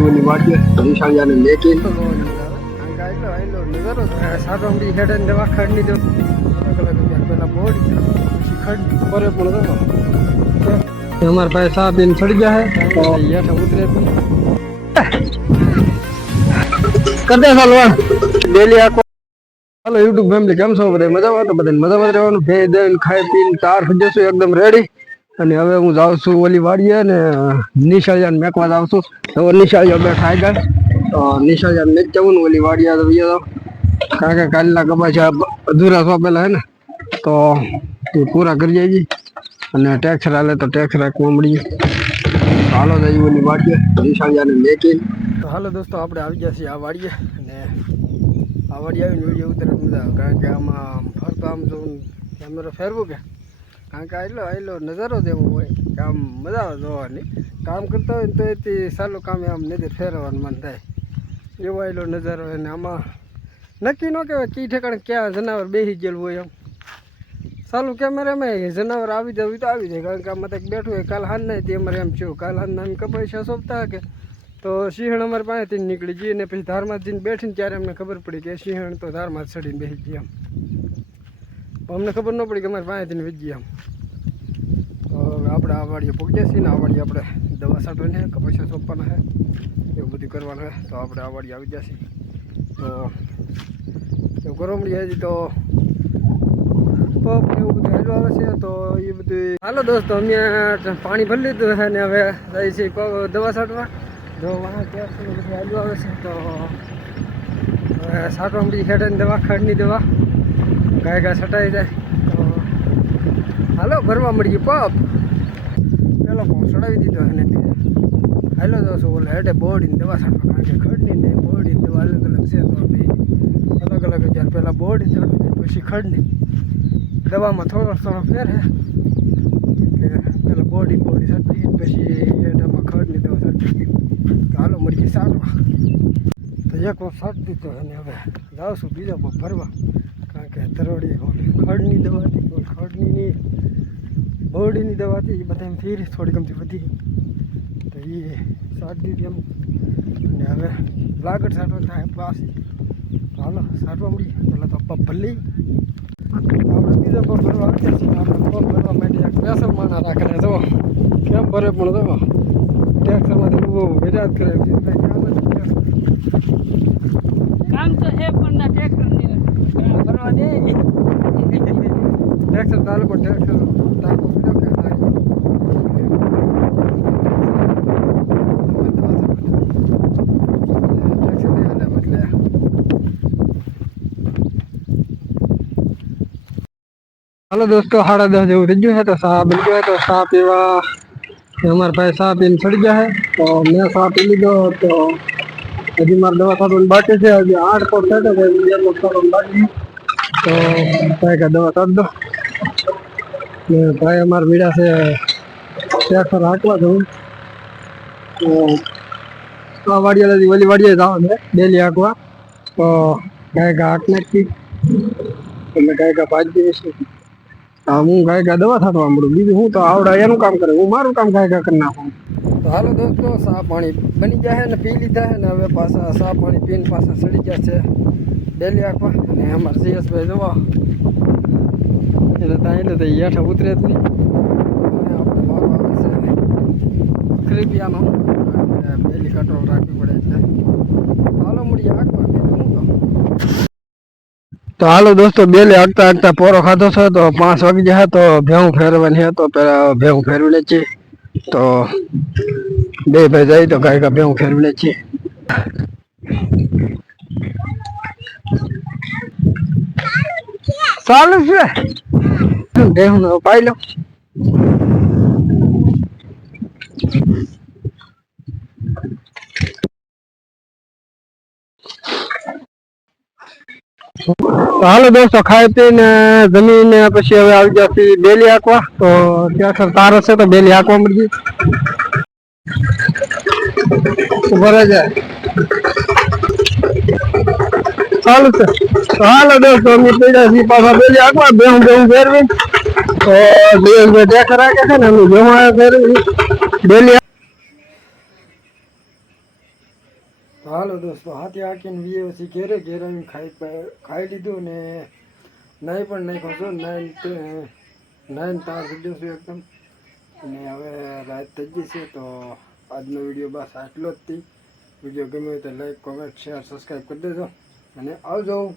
ઓલી વાડીએ નિશાળિયાને લેકીન અમારા ભાઈ સાહેબ એમ ચડી જાય કરતે ચાલવા ડેલી આખો હાલો યુટ્યુબ ફેમિલી કેમ છો બધા? મજામાં? તો બધા મજામાં રહેવાનું. ભે દઈને ખાઈ પીને તાર જશું એકદમ રેડી અને હવે હું જાઉં છું ઓલી વાડીએ ને નિશાળિયાને મેકવા જાઉં છું. તો નિશાળિયા ખાઈ ગયા તો નિશાળિયાને મેચ જવું ને ઓલી વાડીએ તો બીજા કારણ કે કાલના કપાસી અધૂરા સોંપેલા હે ને. તો એ પૂરા કરી જાય અને ટેક્સ હાલે તો ટેક્સ રાખવા મળી હાલો જઈએ ઓલી વાડીએ, નિશાળિયાને મેકી તો હાલો દોસ્તો, આપણે આવી ગયા છીએ આ વાડીએ. અને આ વાડી આવીને વીડિયો ઉતરે કારણ કે આમાં ફરતા આમ જોઉં કેમેરો ફેરવું કે? કારણ કે આટલો આટલો નજારો જ હોય કે આમ મજા આવે જોવાની. કામ કરતા હોય ને તો એથી સારું કામ આમ નજર ફેરવવાનું, મન થાય. એવો આટલો નજારો હોય ને આમાં નક્કી ન કહેવાય કી ઠેકાણે ક્યાં જનાવર બેસી ગયેલું હોય એમ. સારું કેમેરામાં જનાવર આવી જવું તો આવી જાય. કારણ કે આમાં તક બેઠું હોય, કાલ હાન નહીં તે અમારે એમ થયું, કાલ હાન નામ કપાઈ સોંપતા કે તો સિંહણ અમારે પાસેથી નીકળી ગઈ ને પછી ધારમાં જઈને બેઠીને ત્યારે અમને ખબર પડી કે સિંહણ તો ધારમાં ચડીને બેસી ગઈ એમ. અમને ખબર ન પડી કે અમારે પાસેથી વીજી આમ. તો હવે આપણે આ વાડીએ પહોંચ્યા છીએ ને આ વાડીએ આપણે દવા છાંટવાની છે, કપાસિયા સોંપવાના છે, એવું બધું કરવાનું છે. તો આપણે આ વાડીએ આવી જશે તો એવું કરવા મળીએ હજી તો પપ એવું બધું હાલવા આવે છે. તો એ બધું હાલો દોસ્તો, અમે પાણી ભરી લીધું છે ને હવે જાય છે દવા છાંટવા. જો વાહ ત્યાં બધું હાલવા આવે છે. તો સાટવા મળી ખેડાની દવા, ખાડની દવા. ગાય ગાય છટાઈ જાય. તો હાલો, ભરવા ગયું પપ. પેલો પણ ચડાવી દીધો એને હાલો દોસ્તો ઓલે હેઠે બોર્ડીને દવા છાંટવા કારણ કે ખડની ને બોડીની દવા અલગ અલગ છે તો બે અલગ અલગ જ્યારે પહેલાં બોર્ડી ચડાવી પછી ખડની. દવામાં થોડો થોડો ફેર હે. પેલા બોડી બોડી છાંટી પછી એટામાં ખડની દવા છાંટી તો હાલો મરજી સારવા તો એક વખત છાંટી દીધો અને હવે. જાઉં છું બીજા પર ભરવા. કે તરોડી ખડની દવાથી ઓલી ખડની બોડીની દવા હતી એ બધા એમ ફીર થોડી ગમતી વધી તો એ સાત દીધી એમ. અને હવે લાગડ સાટવા થાય પાછી હાલો, સાટવા મળી પહેલાં તો પપ્પા ભલી આપણે બીજા પગ ભરવા આવ્યા છીએ. આપણે પગ ભરવા માટે એક સ્પેશલ માણા રાખેલા જો. કેમ ભરે પણ, જો. ટેક્સરમાંથી ઊભો વિરાજ કરે. કાંઈ. કામ તો છે પણ ના ટ્રેક્ટરની ભરવા દે ટેક્સર ತಾಲೂಕು. ટેક્સર નહીં હાલે દોસ્તો, સાડા દસ જેવું થઈ ગયું છે, તો સાપ બની ગયો તો સાપ પીવા. અમારા ભાઈ સાપ પીને ચડી ગયા છે, તો મેં ચા પી લીધો, તો હજી મારે દવા કાઢવાની બાકી છે, હજી આઠ કોટ થયો છે બે પોટ બાકી તો ભાઈ કે દવા કાઢ દો. ભાઈ અમારા મીડા છે, ટ્રેક્ટર હાંકવા જવું. આ વાડિયાથી ઓલી વાડિયા જવાનું છે, ડેલી હાંકવા. તો ગાય ગા હાંક નાખી. એટલે ગાય ગા ભાજી દઈશું હા, હું ગાય ગા દવા થતો આમ બીજું હું તો આવડા એનું કામ કરે, હું મારું કામ ગાય ગા કરી નાખું. તો હાલો દોસ્તો, સા પાણી બની ગયા છે ને, પી લીધા છે ને, હવે પાછા સા પાણી પીને પાછા ચડી ગયા છે. ડેલી આખવા અને અમારા સિયસભાઈ જોવા એટલે ત્યાં એટલે તો હેઠા ઉતરે જ નહીં. આપણે મારો આવે છે કંટ્રોલ રાખવી પડે એટલે. હાલો બીજું તો હાલો દોસ્તો બેલે આગતા આગતા પોરો ખાધો છે તો પાંચ વાગી જાય તો ભેહું ફેરવાની છે તો પેલા ભેહું ફેરવી લે છે. તો બે ભાઈ જાય તો ગાય ભેહું ફેરવી લે છે. ચાલુ છે. ને પાઈ લો હાલો દોસ્તો, ખાઈ પીને જમીન પછી હવે આવી જશે બેલી આંકવા તો ત્યાં તાર હશે તો બેલી આંકવા મળી ભરાઈ જાય ચાલુ છે. હાલો દોસ્તો પીડા પાછા ડેલી આંકવા બેહું બેહું ફેરવી છે હાલો દોસ્તો, હાથી હાકીને વીએ પછી ઘેરે ઘેરે ખાઈ ખાઈ લીધું ને નાઈ પણ નહીં ખોશો નાઈન નાઈન તાર થઈ છું એકદમ. અને હવે રાત થઈ ગઈ છે તો આજનો વીડિયો બસ આટલો જ હતી વીડિયો ગમ્યો તો લાઈક, કોમેન્ટ, શેર, સબસ્ક્રાઈબ કરી દેજો. અને આવજો.